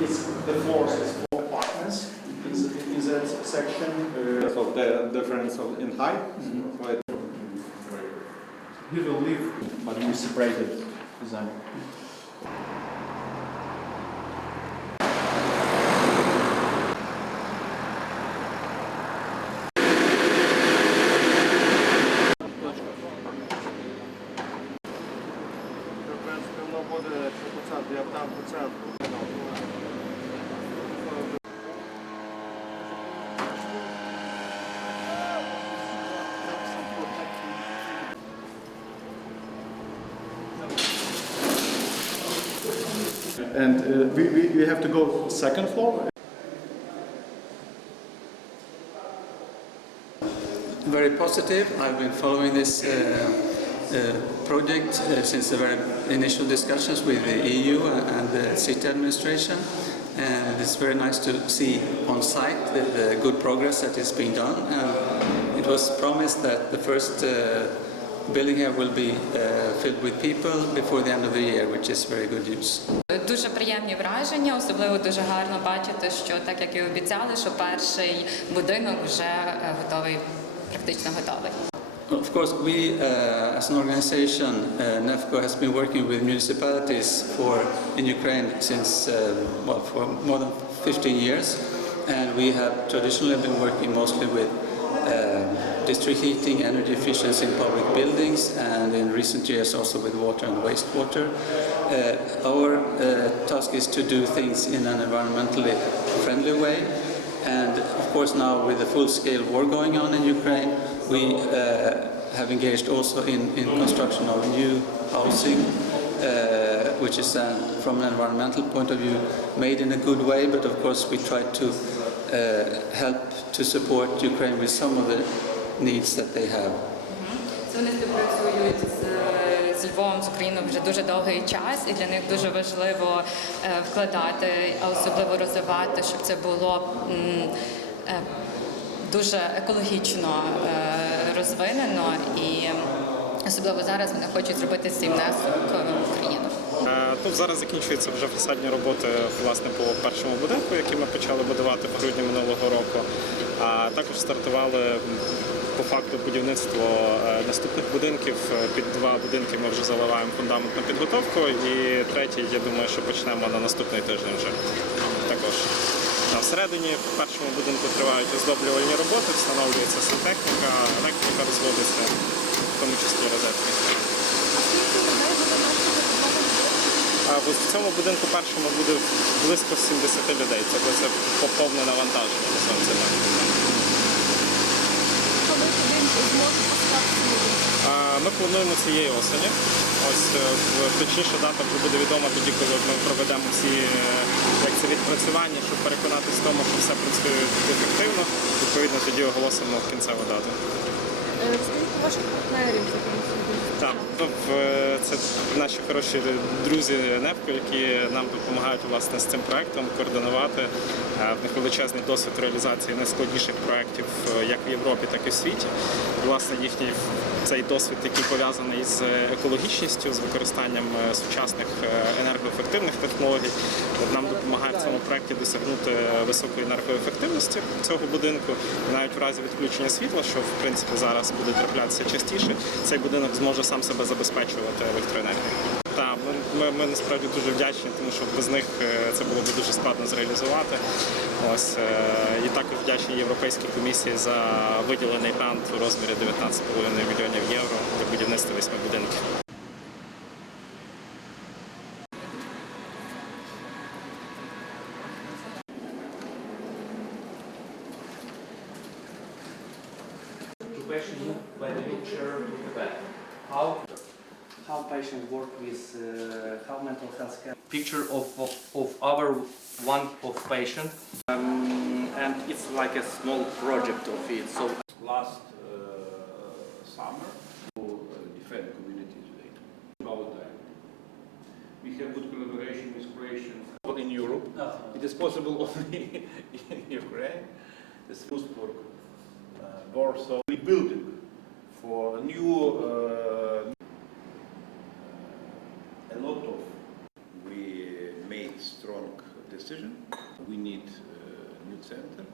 it's, the floors is four apartments in, the- in that section. Uh, So the difference of in height, right? we will live, but we separated them. And uh, we, we, we have to go second floor. Very positive. I've been following this uh, uh, project uh, since the very initial discussions with the EU and the city administration. And it's very nice to see on site the, the good progress that is being done. It was promised that the first uh, building will be uh, filled with people before the end of the year, which is very good news. Дуже приємні враження, особливо дуже гарно бачити, що так як і обіцяли, що перший будинок вже е, готовий, практично готовий. Of course, we uh, as an organization, uh, NEFCO has been working with municipalities for in Ukraine since uh, well for more than 15 years, and we have traditionally been working mostly with uh, district heating, energy efficiency in public buildings, and in recent years also with water and wastewater. Uh, our uh, task is to do things in an environmentally friendly way. And of course, now with the full-scale war going on in Ukraine, we uh, have engaged also in, in construction of new housing, uh, which is uh, from an environmental point of view made in a good way. But of course, we try to uh, help to support Ukraine with some of the needs that they have. З, з Львовом, з Україною вже дуже довгий час, і для них дуже важливо е, вкладати, а особливо розвивати, щоб це було е, дуже екологічно е, розвинено і особливо зараз вони хочуть зробити свій внесок в Україну. Е, Тут зараз закінчуються вже фасадні роботи власне по першому будинку, який ми почали будувати в грудні минулого року. А також стартували по факту будівництво е, наступних будинків. Е, Під два будинки ми вже заливаємо фундаментну підготовку, і третій, я думаю, що почнемо на наступний тиждень вже також. А всередині в першому будинку тривають оздоблювальні роботи, встановлюється сантехніка, електрика розводиться, в тому числі розетки. Ось в цьому будинку першому буде близько 70 людей. Це, це повне навантаження, на називаємо це так. А, Ми плануємо цієї осені. Ось е, точніша дата вже буде відома тоді, коли ми проведемо всі е, як це відпрацювання, щоб переконатися в тому, що все працює ефективно. Відповідно, тоді оголосимо кінцеву дату. Розкажіть ваших партнерів, Так, ну, це наші хороші друзі НЕПКО, які нам допомагають власне з цим проектом координувати. Е, В них величезний досвід реалізації найскладніших проєктів е, як в Європі, так і в світі. Власне, їхній цей досвід, який пов'язаний з екологічністю, з використанням е, сучасних е, енергоефективних технологій, нам допомагає в цьому проєкті досягнути високої енергоефективності цього будинку. Навіть в разі відключення світла, що в принципі зараз буде траплятися частіше, цей будинок зможе сам себе забезпечувати електроенергією. Та ми, ми, насправді дуже вдячні, тому що без них е, це було б дуже складно зреалізувати. Ось е, і також вдячні Європейській комісії за виділений грант у розмірі 19,5 мільйонів євро для будівництва восьми будинків. Occupation moved by the wheelchair to the bed. How how patients work with uh, how mental health care. Picture of, of, of our one of patient um, and it's like a small project of it. So last uh, summer to uh, defend community today. About that. We have good collaboration with Croatian in Europe. It is possible only in Ukraine. This first for uh, Warsaw rebuilding for new uh, a lot of we made strong decision. We need uh, new center.